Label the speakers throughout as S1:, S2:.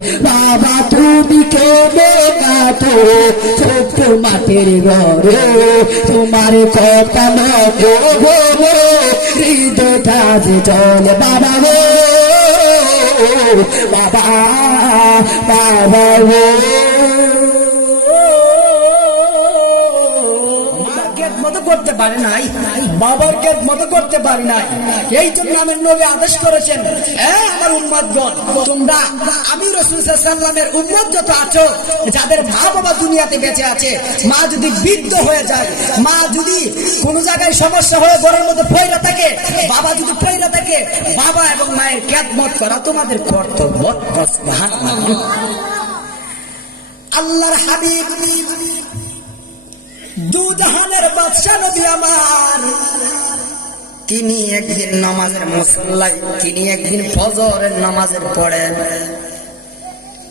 S1: বাবা, তুমি কেনে কাটো ছোট্ট মাটির ঘরে। তোমার কথা নয় হৃদয়টা যে চলে বাবা গো। বাবা বাবা গো।
S2: কেদ মতো করতে পারে নাই বাবার কেদ মতো করতে পারি নাই এই জন্য আমার নবী আদেশ করেছেন হ্যাঁ আমার উম্মতগণ তোমরা, আমি রসুল সাল্লামের উম্মত যত আছো, যাদের মা বাবা দুনিয়াতে বেঁচে আছে, মা যদি বৃদ্ধ হয়ে যায়, মা যদি কোনো জায়গায় সমস্যা হয়ে ঘরের মধ্যে পয়লা থাকে, বাবা যদি পয়লা থাকে, বাবা এবং মায়ের ক্যাদমত করা তোমাদের কর্তব্য। আল্লাহর হাবিব দুজাহানের বাদশা নবী আমার। তিনি একদিন নামাজের মুসল্লায় তিনি একদিন ফজরের নামাজের পড়েন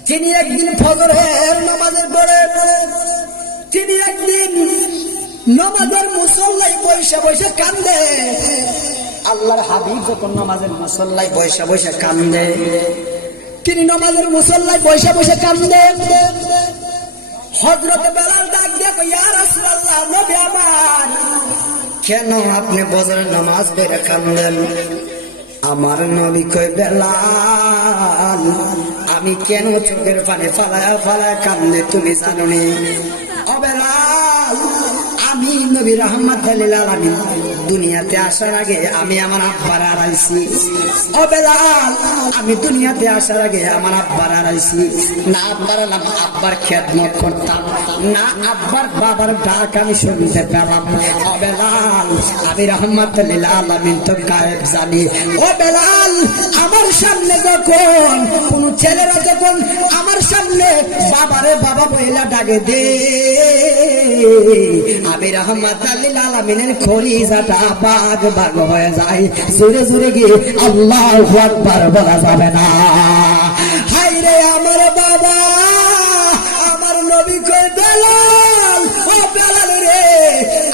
S2: তিনি একদিন ফজরের নামাজের পড়েন তিনি একদিন নামাজের মুসল্লায় বৈশা বৈশা কান্দে। আল্লাহর হাবিব যখন নামাজের মুসল্লায় বৈশা বৈশা কান্দে। তিনি নামাজের মুসল্লায় বৈশা বৈশা কান্দে। হজরত বেলাল ডাক দেখো ইয়া রাসূলুল্লাহ, নবী আমার, কেন আপনি বজরের নামাজ বেড়ে কান্দেন আমার নবী কই বেলাল, আমি কেন চোখের পানি ফালায়া ফালায়া কান্দে তুমি জানো নি ও বেলাল, আমি নবী রহমত আমি দুনিয়াতে আসার আগে আমি আমার আব্বার হারাইছি ও বেলাল, আমি দুনিয়াতে আসার আগে আমার আব্বার হারাইছি না আব্বার আলাম, আব্বার খেদমত করতাম। না আব্বার বাবার ডাক আমি শুনতে পেলাম। ও বেলাল, আমি রহমত আলামিন তো গায়েব জানি। ও বেলাল, আমার সামনে যখন কোন ছেলেরা যখন আমার সামনে বাবারে বাবা বইলা ডাকে দে। আমি রহমত আলামিনের খলিজাটা বাগ বাগ হয়ে যায়। জোরে জোরে গিয়ে আল্লাহ আকবার বলা যাবে না। রে আমার বাবা, আমার নবী কই ও রে,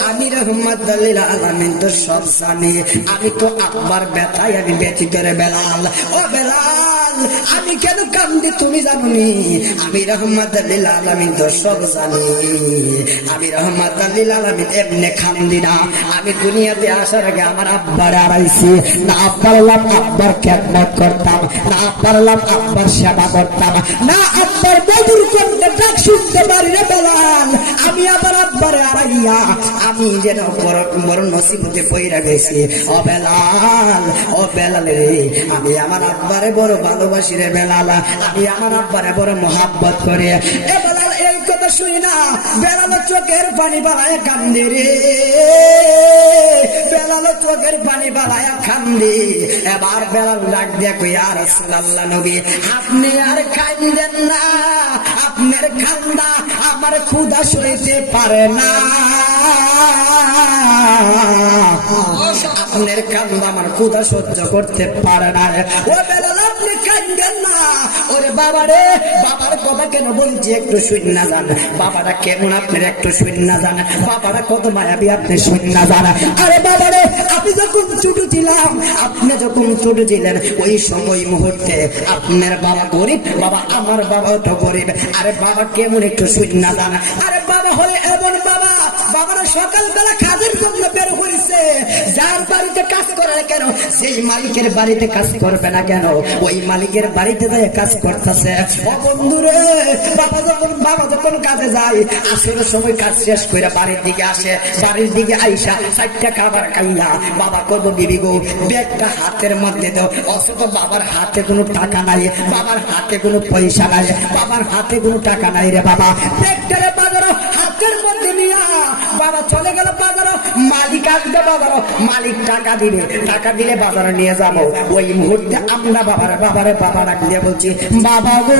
S2: আমি রহমত আলামিন তো সব জানি। আমি তো আব্বার ব্যথায় আমি ব্যথি করে বেলাল। ও বেলাল আমি কেন কান্দি তুমি জানো নি আমি রহমত আলামিন তো সব জানি। আমি রহমত আলামিন, এমনি কান্দি না। আমি দুনিয়াতে আসার আগে আমার আব্বার আড়াইছি। না পারলাম আব্বার খেদমত করতাম। না পারলাম আব্বার সেবা করতাম। না আব্বার মধুর করতে ডাক শুনতে পারি রে বেলাল। আমি আবার আব্বার আড়াইয়া, আমি যেন বড় নসিবতে পইরা গেছি। ও বেলাল রে, আমি আমার আব্বারে বড় ভালোবাসি রে বেলাল। আমি আমার আব্বারে বড় মহাব্বত করে। বেলাল, এই কথা শুনি না। বেলাল চোখের পানি বাড়ায় কান্দে রে। বেলাল চোখের পানি বাড়ায় কান্দে। এবার বেলাল ডাক দিয়ে কই, আর রাসূলুল্লাহ নবী, আপনি আর কান্দেন না। আপনার কান্দা আমার ক্ষুধা সইতে পারে না। আপনার কান্দা আমার ক্ষুধা সহ্য করতে পারে না ও বেলাল, আপনি না। ওরে বাবা রে, বাবার কথা কেন বলছি একটু শুন না বাবারা কেমন আপনার একটু শুন না বাবারা কত মায়াবী আপনি শুন না আরে বাবা রে আপনি যখন ছোট ছিলাম, আপনি যখন ছোট ছিলেন, ওই সময় মুহূর্তে আপনার বাবা গরিব, বাবা আমার বাবাও তো গরিব। আরে বাবা কেমন একটু শুন না জান? আরে বাবা হলে এমন বাবারা, সকালবেলা কাজের জন্য বের করেছে যার বাড়িতে কাজ করে কেন? সেই মালিকের বাড়িতে কাজ করবে না কেন? ওই মালিকের বাড়িতে যায় কাজ করতেছে। ও বাবা যখন বাবা যখন কাজে যায় সময় কাজ শেষ করে বাড়ির দিকে আসে। বাড়ির দিকে আইসা চারটা খাবার খাইয়া, বাবা গো, ব্যাগটা হাতের মধ্যে অথচ বাবার হাতে কোনো টাকা নাই, বাবার হাতে কোনো পয়সা নাই, বাবার হাতে কোনো টাকা নাই রে বাবা। ব্যাগটারে বাজারো হাতের মধ্যে নিয়া বাবা চলে গেল বাজার, মালিক আসবে বাজার, মালিক টাকা দিবে, টাকা দিলে বাজারে নিয়ে যাব। ওই মুহূর্তে আমরা বাবার, বাবারে বাবা ডাক দিয়ে বলছি, বাবা গো,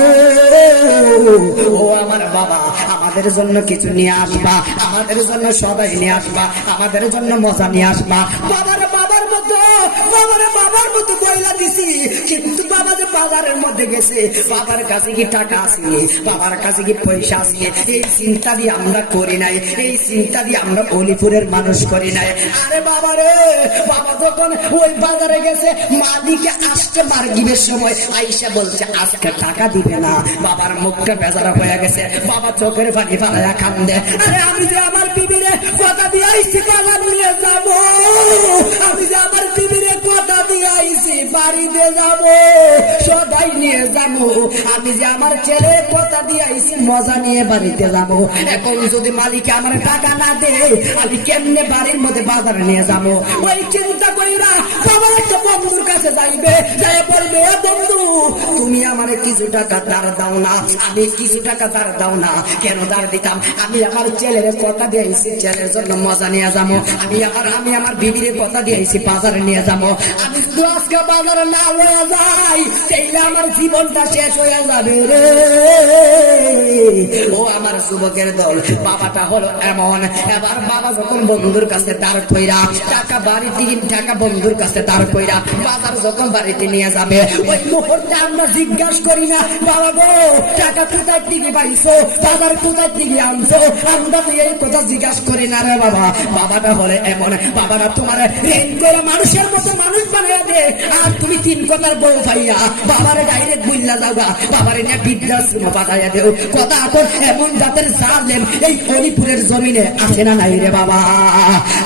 S2: ও আমার বাবা, আমাদের জন্য কিছু নিয়ে আসবা, আমাদের জন্য সবাই নিয়ে আসবা, আমাদের জন্য মজা নিয়ে আসবা। বাবার বাবার মতো বইলা দিছি, কিন্তু বাবা যে বাজারের মধ্যে গেছে, বাবার কাছে কি টাকা আসেনি বাবার কাছে কি পয়সা আসেনি এই চিন্তা দিয়ে আমরা করি নাই, এই চিন্তা দিয়ে আমরা অলিপুরের মানুষ করি নাই। আরে বাবা বাবা যখন ওই বাজারে গেছে, মালিকে আসতে মার্গিবের সময় আইসা বলছে, আজকে টাকা দিবে না, বাবার মুখটা বেজারা হয়ে গেছে, বাবা চোখের পানি কান্দে। আরে আমি যে আমার বিবিরে কথা দিয়ে নিয়ে যাব। আমি যে আমার বিবিরে কথা দিয়ে আইসি বাড়িতে যাব, সদাই নিয়ে যাব। আমি যে আমার ছেলে কথা দিয়ে আইসি মজা নিয়ে বাড়িতে যাব। এখন যদি মালিক আমার টাকা না দে আমি কেমনে বাড়ির মধ্যে বাজারে নিয়ে যাব? ওই চিন্তা করি না বাবার একটা বন্ধুর কাছে যাইবে যাই বলবে বন্ধু, তুমি আমারে কিছু টাকা ধার দাও না, আমি কিছু টাকা ধার দাও না, কেন ধার দিতাম? আমি আমার ছেলের কথা দিয়ে আইসি ছেলের জন্য মজা নিয়ে যাব। আমি আমার আমি আমার বিবির কথা দিয়ে আইসি বাজারে নিয়ে যাব। আমি আজকে না হয়ে যাই আমার জীবনটা শেষ হয়ে যাবে রে। ও আমার যুবকের দল, বাবাটা হলো এমন। এবার বাবা যখন বন্ধুর কাছে কইরা, টাকা টাকা বন্ধুর কাছে কইরা বাজার যখন বাড়িতে নিয়ে যাবে, ওই মুহূর্তে আমরা জিজ্ঞাসা করি না, বাবা গো, টাকা কোথায় থেকে পাইছো? থেকে আনছো? আমরা তো এই কথা জিজ্ঞাসা করি না রে বাবা। বাবাটা হলে এমন। বাবারা তোমার মানুষের মতো মানুষ বানায় দে আর তুমি তিন কথার বউ ভাইয়া। বাবার ডাইরেক্ট বুঝলা যাওগা বাবার নিয়ে বৃদ্ধাশ্রম পাঠাইয়া দেও। কথা এখন এমন জাতের জালেম এই হরিপুরের জমিনে আছে না নাই রে বাবা।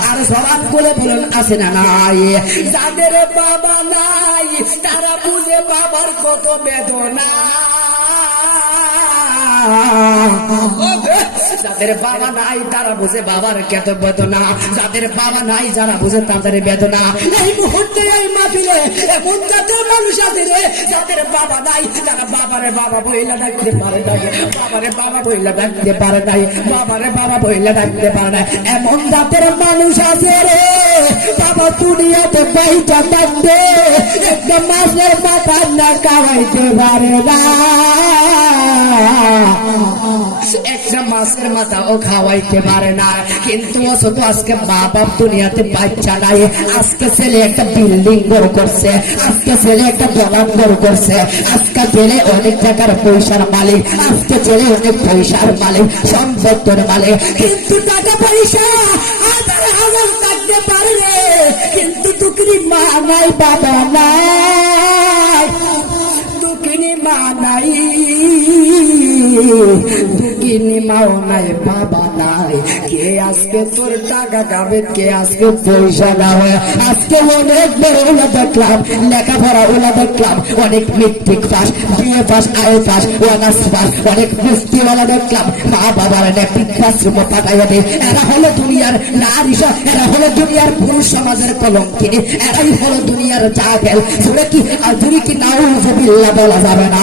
S2: আর সবার কোলে বলুন আছে না নাই। যাদের বাবা নাই, তারা বুঝে বাবার কত বেদনা যাদের বাবা নাই, তারা বুঝে বাবার কত বেদনা। যাদের বাবা নাই, যারা বুঝে তাদের বেদনা। এই মুহূর্তে, এই এমন জাতের মানুষ আছে রে, যাদের বাবা নাই, তারা বাবারে বাবা বইলা ডাকতে পারে নাই, বাবারে বাবা বইলা ডাকতে পারে নাই, বাবারে বাবা বইলা ডাকতে পারে না এমন জাতের মানুষ আছে রে, বাবা দুনিয়াতে পাইটা থাকবে একটা মাছের মাথা না কামাইতে পারে না। টাকার পয়সার মালিক আজকে ছেলে অনেক পয়সার মালিক সম্পত্তির মালিক কিন্তু টাকা পয়সা হাজার হাজার থাকতে পারবে কিন্তু টুকরি মা নাই বাবা নাই দুঃখিনী মা নাই দুঃখিনী মাও নাই, বাবা নাই। কে আজকে তোর টাকা খাবে, কে আজকে পয়সা খাবে? আজকে অনেক বড় ওলা দেখলাম, লেখাপড়া ওলা দেখলাম, অনেক matric pass BA pass I pass honours pass অনেক মুস্তিওয়ালা দেখলাম। মা বাবার অনেক বৃদ্ধাশ্রম পাঠাইয়া দেয় এরা হলো দুনিয়ার নারী এরা হলো দুনিয়ার পুরুষ সমাজের কলঙ্কিনী এরাই হলো দুনিয়ার জাহেল শুনে কি আজুরি কি নাউজুবিল্লাহ বলা যাবে না?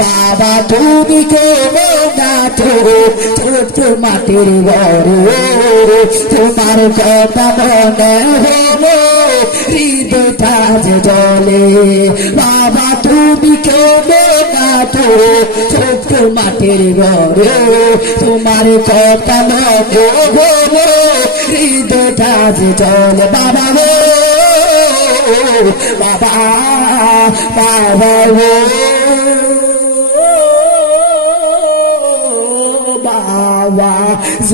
S2: বাবা, তুমি কেমন আছো? ছোট মাটির ঘরে তোমার কথা মনে হলো। হৃদয়টা যে জলে বাবা, তুমি কেমন আছো? ছোট মাটির ঘরে তোমার কথা মনে হলো। হৃদয়টা যে জলে বাবা বাবা বাবা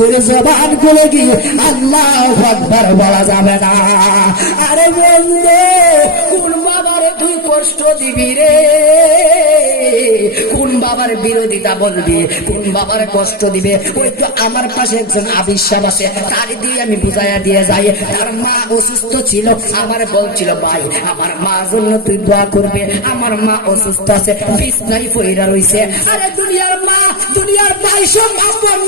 S2: জোরে জবান খুলে কি আল্লাহ আকবার বলা যাবে না। আরে বন্ধু, কোন বাবার তুই কষ্ট দিবি রে? কোন বাবার বিরোধিতা বলবি? কোন বাবার কষ্ট দিবে? ওই তো আমার পাশে একজন আবিশ্বাস আছে, তার দিয়ে আমি বুঝাইয়া দিয়ে যাই। তার মা অসুস্থ ছিল, আমার বলছিল ভাই। আমার মা জন্য তুই দোয়া করবে, আমার মা অসুস্থ আছে বিছনাই পইরা রইছে। আরে দুনিয়া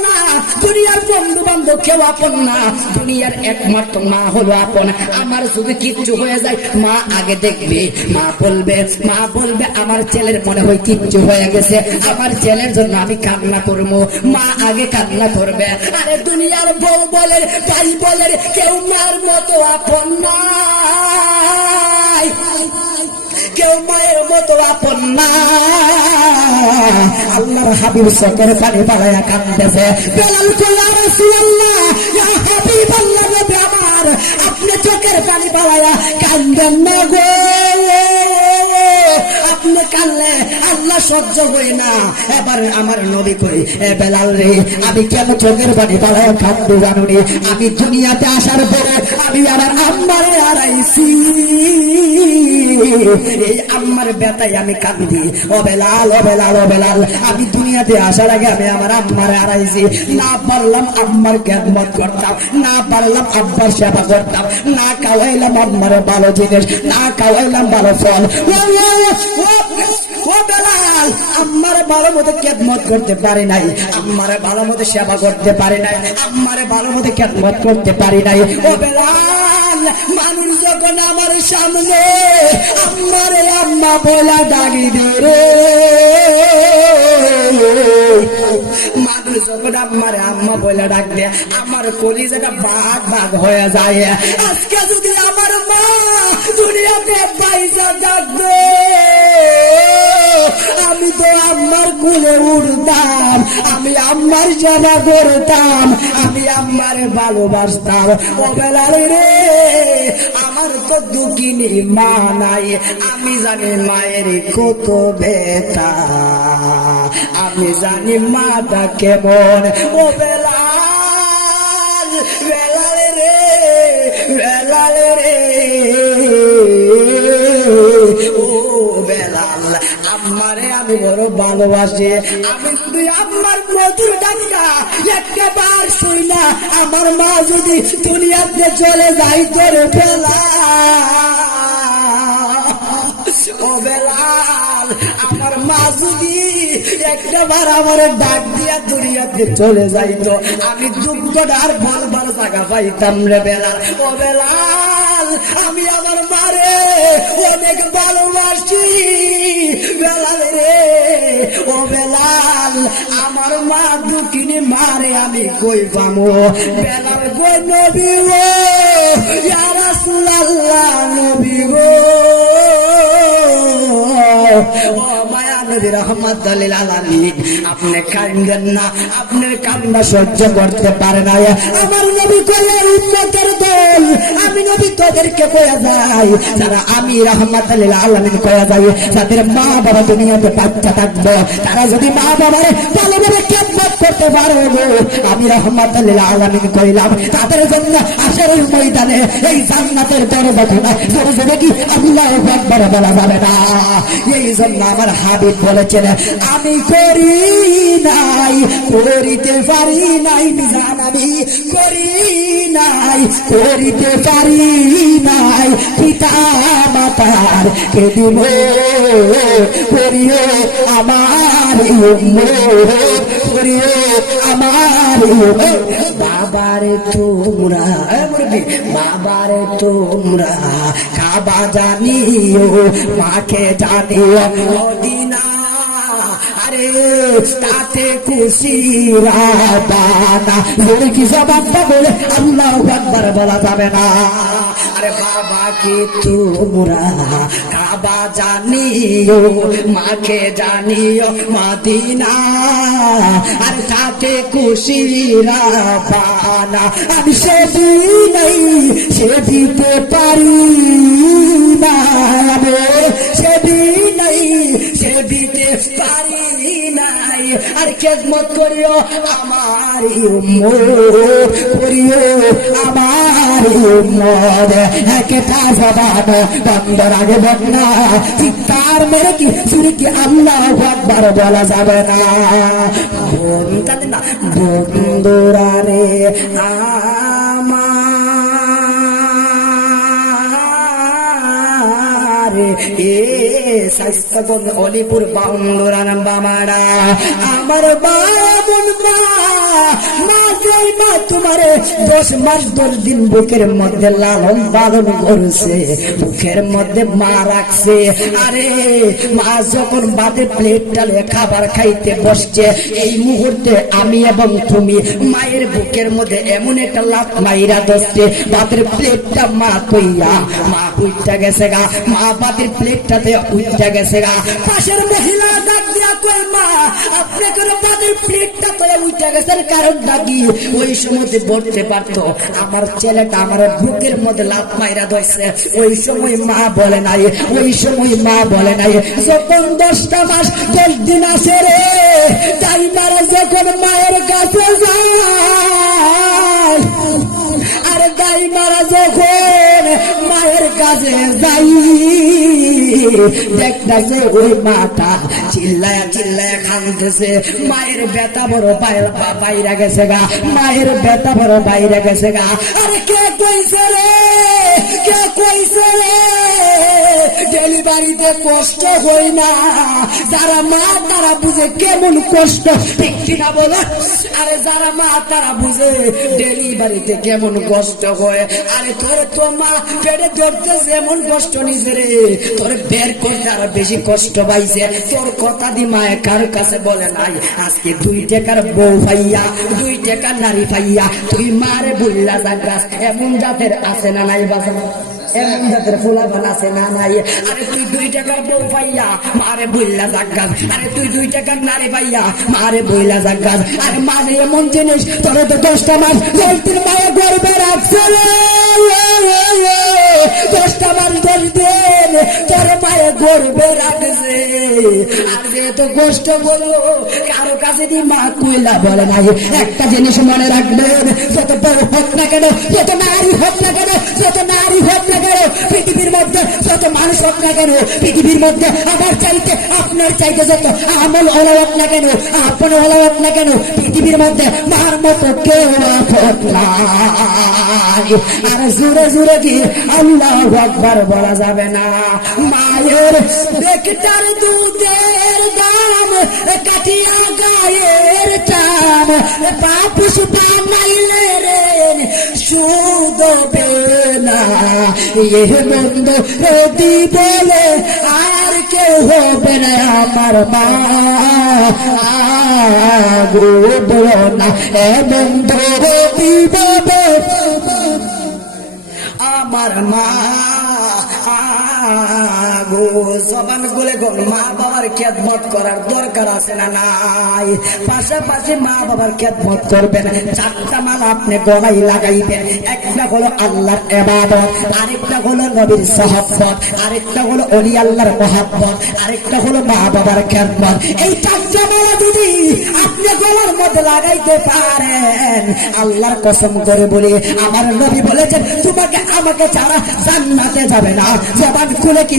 S2: না। দুনিয়ার বন্ধু বান্ধব কেউ আপন না। দুনিয়ার একমাত্র মা হলো আপন। আমার যদি কিচ্ছু হয়ে যায়, মা আগে দেখবে। মা বলবে মা বলবে, আমার ছেলের মনে হয় কিচ্ছু হয়ে গেছে। আমার ছেলের জন্য আমি কান্না করব। মা আগে কান্না করবে। আরে দুনিয়ার বউ বলে, ভাই বলে, কেউ মার মতো আপন নাই। কেউ মায়ের মতো আপন না। আল্লাহর হাবিব চোখের পানি পালায়া কান্দেছে। বেলাল কোলা রাসূলুল্লাহ, ইয়া হাবিব আল্লাহ নবী আমার, আপনি চোখের পানি পালায়া কান্দেন না গো। আপনি কানলে আল্লাহ সহ্য হয় না। এবার আমার নবী কই, এ বেলাল রে, আমি কেন চোখের পানি বাড়াইয়া কান্দু জানুনি আমি দুনিয়াতে আসার পরে আমি আমার আম্মারে হারাইছি। এই আম্মার বেতাই আমি কান্দি ও বেলাল ও বেলাল ও বেলাল, আমি দুনিয়াতে আসার আগে আমি আমার আম্মারে হারাইছি। না পারলাম আম্মার খেদমত করতাম, না পারলাম আব্বার সেবা করতাম, না খাওয়াইলাম আম্মারে ভালো জিনিস, না খাওয়াইলাম ভালো ফল। ও, ভালো মতো খেদমত করতে পারি নাই। আম্মার ভালো মতো সেবা করতে পারে নাই। আম্মার ভালো মতো খেদমত করতে পারি নাই। ও বেলাল মানুষ যখন আমার সামনে আমার আম্মা বলা ডাকি দে রে। মানুষ আম্মারে আম্মা বলে ডাক দে। আমার কলিজাটা ভাগ ভাগ হয়ে যায়। আজকে যদি আমার মা আমি তো আম্মার কুলে উঠতাম, আমি আম্মার সেবা করতাম, আমি আম্মার ভালোবাসতাম। ও বেলাল রে, আমার তো দুঃখিনী মা নাই, আমি জানি মায়ের কত বেতা আমি জানি মাটা কেমন ও বেলাল বেলাল রে বেলাল রে। ও বেলাল, আমারে আমি বড় ভালোবাসি। আমি তুই আমার মধুর ডাকা একবার শুই না আমার মা যদি দুনিয়াতে চলে যাই তোর বেলা। ও বেলাল আমার মা যদি একটাবার আমার ডাক দিয়া দুনিয়াতে চলে যাইতো। আমি দুঃখটা আর ভালো জায়গা পাইতাম রে ও আমি আমার মারে অনেক ভালোবাসি। বেলাল রে, ও বেলাল, আমার মা দুকিনি মারে, আমি কই পামো? বেলাল কই নবী রাসূলুল্লাহ, নবী ও নবী রহমত আলামিন। আপনি কান্দেন না আপনার কান্না সহ্য করতে পারে না। আমার নবী কয়ে উম্মতের দল, আমি নবী তোদেরকে কয়ে যাই। যারা আমি রহমত আলামিন কয়ে যাই, যাদের মা বাবা দুনিয়াতে বাচ্চা থাকব, তারা যদি মা বাবার ভালোভাবে খেদমত করতে পারো আমি রহমত আলামিন কইলাম, তাদের জন্য আসরের ময়দানে, এই জান্নাতের দরজা খোলা। দরজা কি আল্লাহ একবার বলা যাবে না। এই জন্য আমার হাবিব বলেছেন, আমি করি নাই, করিতে পারি নাই মিজান আমি করি নাই, করিতে পারি নাই, পিতা মাতার কে করিও আমার করিও আমার বাবারে তোমরা বাবারে তোমরা, কাবা জানিও, মাকে জানিও, মদিনা, আরে তাতে খুশিরা বানা কি জবাবটা বলে আল্লাহ বলা যাবে না। আরে বাবা কি তোমরা? কাবা জানিও, মাকে জানিও, মদিনা। আর তাতে খুশিরা বানা আমি সে দিতে পারি না সে দিতে পারি নাই আর খেদমত করিও আমার করিও আমার উম্মত একে জবান বন্দর আগে বন্যা চিৎকার মেরে কি শুনে কি আল্লাহ একবার বলা যাবে না বন্ধু না বন্ধুরা রে আমার এ স্বাস্থ্যগণ অলিপুর বাউন্ডুরান বামারা আমার বাবুন মা দশ মাস দশ দিন বুকের মধ্যে লালন পালন করছে, বুকের মধ্যে মা রাখছে। আরে, মা যখন বাদে প্লেটটা খাবার খাইতে বসছে, এই মুহূর্তে আমি এবং তুমি মায়ের বুকের মধ্যে এমন একটা লাভ মাইরা দশছে বাদের প্লেটটা মা তৈয়া মা উইটা গেছে গা। মা বাদের প্লেটটাতে উইটা গেছে পাশের মহিলা ডাক দিয়া কই মা, আপনি কেন বাদের প্লেটটা তো উইটা গেছে কারণটা কি? ওই সময় বলতে পারতো, আমার ছেলেটা আমার বুকের মধ্যে লাভ মাইরা ধরছে। ওই সময় মা বলে নাই, ওই সময় মা বলে নাই, যখন দশটা মাস দশ দিন আসে রে, তাই মারা যখন মায়ের কাছে যায় আর গাই মারা যখন মায়ের কাছে যাই। দেখতেছে ওই মাটা চিল্লায় চিল্লায় খানতেছে মায়ের বেতা বড় বাইরে গেছে গা। মায়ের বেতা বড় বাইরে গেছে গা। আরে কে কইছে রে? কে কইছে রে? ডেলিভারিতে কষ্ট হয় না। যারা মা, তারা বুঝে কেমন কষ্ট। ঠিক কিনা বলো? আরে যারা মা, তারা বুঝে ডেলিভারিতে কেমন কষ্ট হয়। আরে তোর তো মা, পেটে ধরতে যেমন কষ্ট রে তোর বের করতে আরও বেশি কষ্ট পাইছে। তোর কথা দি মায়ে কার কাছে বলে নাই। আজকে দুই টাকার বউ পাইয়া, দুই টাকার নারী পাইয়া, তুই মারে বুল্লা জাগাস এমন জাতের আছে না নাই বাজার এমন জাতের ফুলা না নাই? আরে তুই দুই টাকার বউ পাইয়া, মারে বইলা জাগাস আরে তুই দুই টাকার পাইয়া, মারে বইলা জাগাস মানে এমন জিনিস, তোর তো দশটা মাস মায়ের গর্বে রাখছে দশটা মাস তোর মায়ে গর্বে রাখছে। আর যেহেতু কষ্ট বলো কারও কাছে দি মা কইলা বলে নাই। একটা জিনিস মনে রাখবেন, যত বড় হোক না কেন, যত নারী হোক না কেন, যত নারী হোক না কেন পৃথিবীর মধ্যে যত মানুষ হোক না কেন, পৃথিবীর মধ্যে আমার চাইতে আপনার চাইতে যত আমল হলো হোক না কেন, আপন হলো হোক না কেন, পৃথিবীর মধ্যে মার মতো কেউ আর জুড়ে জুড়ে কি আল্লাহ একবার বলা যাবে না। মায়ের বেকটার দুধের দাম কাটিয়া গায়ের চাম। পাপুষ বানাইলে রে সুদবে না এ বন্ধ দি বলে আর কেউ হবে না আমার মা। গো না, এ বন্ধ দিব আমার মা। আল্লাহর আরেকটা হলো অলি আল্লাহর মহাব্বত, আরেকটা হলো মা বাবার এই চারটা মাল আপনি গলার মধ্যে লাগাইতে পারেন, আল্লাহর কসম করে বলি, আমার নবী বলেছেন, তোমাকে, আমাকে ছাড়া জান্নাতে যাবে না। জবান খুলে কি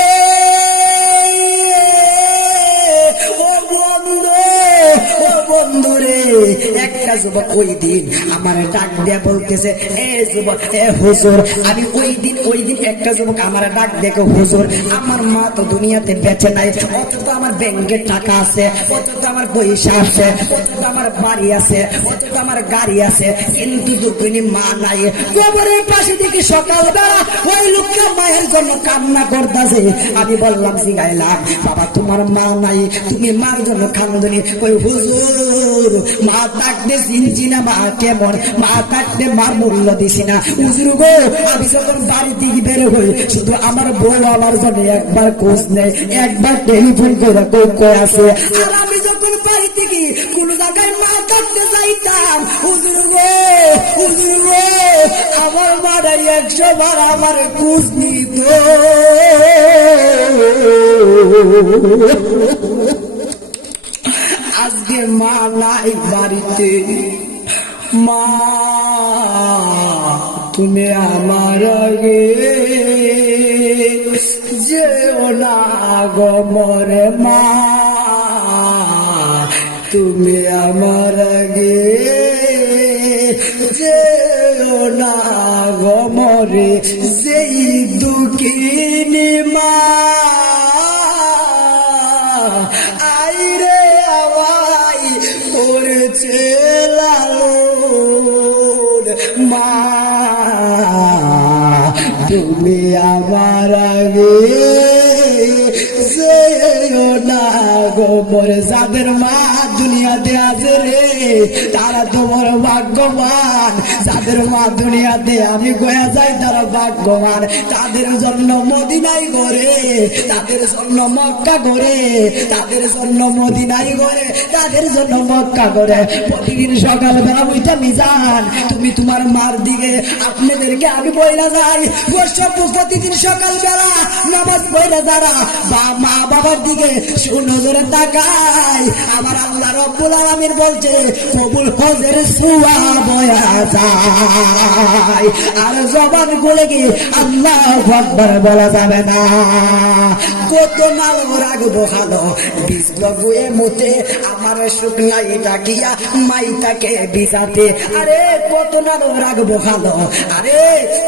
S2: যুবক, ওই দিন আমার ডাক দিয়া বলতেছে, এ যুবক, এ হুজুর, আমি ওই দিন ওই দিন একটা যুবক আমার ডাক দেখো, হুজুর, আমার মা তো দুনিয়াতে বেঁচে নাই আমার ব্যাংকের টাকা আছে আমার পয়সা আছে আমার বাড়ি আছে আমার গাড়ি আছে, কিন্তু দুদিনই মা নাই। গোবরের পাশে দেখি সকালবেলা ওই মায়ের জন্য কান্না করতেছে। আমি বললাম বাবা, তোমার মা নাই, তুমি মার জন্য কান্দনি। ওই হুজুর, মা থাকতে চিনছি না মা কেমন মা থাকতে মার মূল্য দিছি না। হুজুর গো, আমি যখন বাড়ি থেকে বের হই, শুধু আমার বউ আমার জন্য একবার খোঁজ নেই একবার টেলিফোন করে কই কই আছে আর আমি যখন বাড়ি থেকে কোন জায়গায় মা থাকতে যাইতাম। হুজুর গো হুজুর গো, আমার মারা একশো বার আমার খোঁজ নিত। আজকে মা নাই বাড়িতে। মা, তুমি আমার আগে যেও না গো মরে মা। তুমি আমার আগে যেও না গমরে যেই দুঃখিনী মা। মা তুমি আমার আগে না গোবর যাদের মা দুনিয়াতে আছে রে তারা তোমার ভাগ্যবান। যাদের মা দুনিয়াতে আমি গয়া যাই, তারা ভাগ্যবান। তাদের জন্য মদিনাই করে তাদের জন্য মক্কা করে তাদের জন্য মদিনাই করে তাদের জন্য মক্কা করে প্রতিদিন সকালবেলা ওইটা মিজান, তুমি তোমার মার দিকে আপনাদেরকে আমি বইলা যাই। গোসব প্রতিদিন সকালবেলা নামাজ বইলা যারা, বা মা বাবার দিকে সুনজরে তাকাই আমার আল্লাহ রব্বুল আলামিন বলছে, কবুল হজের সুয়া বয়া যায় আর জবান গুলে কি আল্লাহ আকবার বলা যাবে না। কত নালো রাখব ভালো গুয়ে মতে আমার শুকনাই ডাকিয়া মাইটাকে বিজাতে আরে, কত নালো রাখব ভালো আরে,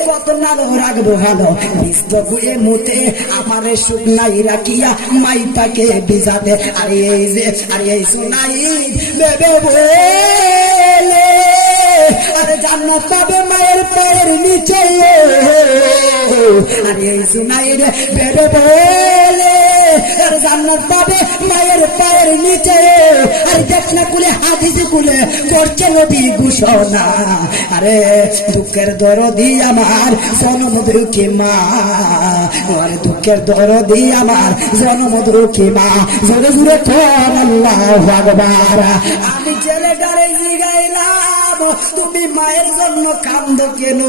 S2: কত নালো রাখব ভালো গুয়ে মতে আমার শুকনাই রাখিয়া মাইটাকে বিজাতে আরে, এই যে, আরে, এই শোনাই বেবে বলে। আরে জান্নাত পাবে মায়ের পায়ের নিচে আরে এই শোনাই রে বলে, আরে জান্নাত পাবে মায়ের পায়ের নিচে আরে দেখ না কুলে, হাদিস কুলে করছে নবী ঘোষণা। আরে, দুঃখের দরদি আমার জনম দুঃখী মা? আরে, দুঃখের দরদি আমার জনম দুঃখী মা? জোরে জোরে কর আল্লাহ ভগবান আমি ছেলেটারে তুমি মায়ের জন্য কান্দ কেন?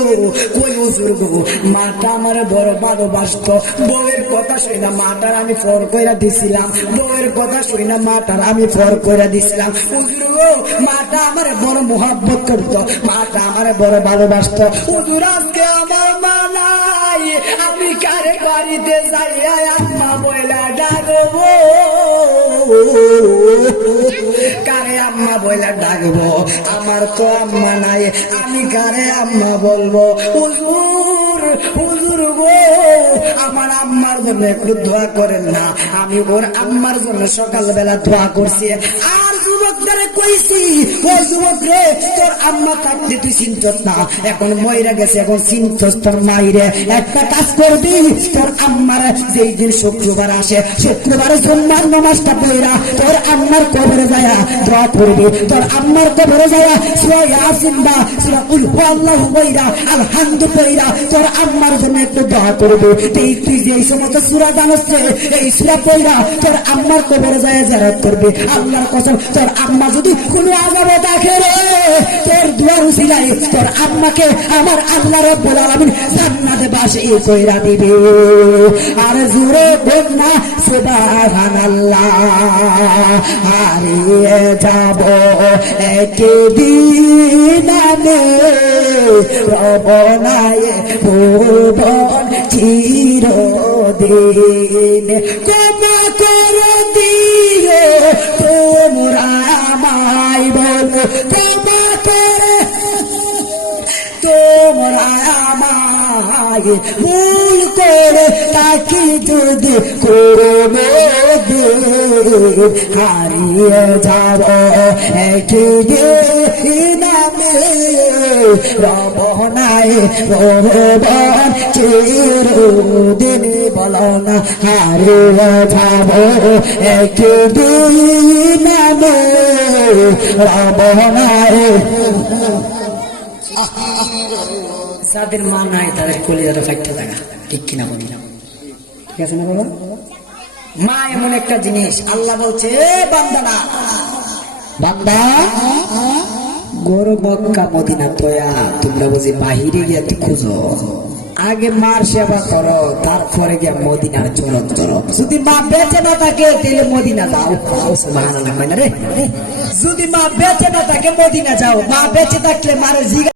S2: কই হুজুর গো, মাটা আমার বড় ভালোবাসত বউয়ের কথা শুই না, মাটার আমি ফর কইরা দিছিলাম। বউয়ের কথা শুই না, মাটার আমি ফর কইরা দিছিলাম। হুজুর মাটা আমার বড় মোহাব্বত করতো, মাটা আমার বড় ভালোবাসত হুজুর, আজকে আমার মা আমি কারে বাড়িতে যাইয়া আম্মা বইলা ডাকবো? কারে আম্মা বইলা ডাকবো? আমার তো আম্মা নাই, আমি কারে আম্মা বলব? হুজুর হুজুর গো, আমার আম্মার জন্য একটু দোয়া করেন না। আমি ওর আম্মার জন্য সকালবেলা দোয়া করছি। আর যুবকদের কইছি যুবক রে, তোর আম্মা থাকতে তুই না। এখন গেছে, এখন তোর মাইরে একটা কাজ করবি, তোর আম্মার যেই দিন শুক্রবার আসে, শুক্রবারে সোমবার পড়া, তোর আম্মার কবরে যায়া দোয়া করবি। তোর আম্মার কবরে যায়া পড়া তোর আম্মার জন্য একটু দোয়া করবি। তুই তুই যে এই সমস্ত এই তোর আম্মার কবরে যায়া করবি। আল্লাহর কসম, তোর আম্মা যদি কোনো আজাবে দেখে রে, তোর দুয়ার উসিলাই তোর আম্মাকে আমার আল্লাহ রব্বুল জান্নাতে বাসি কইরা দিবে। আর জুড়ে বন্যা সুবহানাল্লাহ। হারিয়ে যাব ভুবন ক্ষমা করে তোমরা ভুল করে তাকে যদি দিন হারিয়ে যাব একদিন আমি রবনায় রবন চিরদিন বল না হারিয়ে যাব একদিন আমি যাদের মা নাই, তাদের ঠিক কিনা বলি ঠিক আছে না বাবা মা এমন একটা জিনিস, আল্লাহ বলছে, "এ বান্দানা বান্দা গরু মক্কা মদিনা তোয়া, তোমরা বুঝি বাহিরে গিয়ে খুঁজো। আগে মার সেবা করো, তারপরে গিয়ে মদিনার চরণ চলো যদি মা বেঁচে না থাকে, তাহলে মদিনা যাও রে? যদি মা বেঁচে না থাকে, মদিনা যাও। মা বেঁচে থাকলে মারে জিগা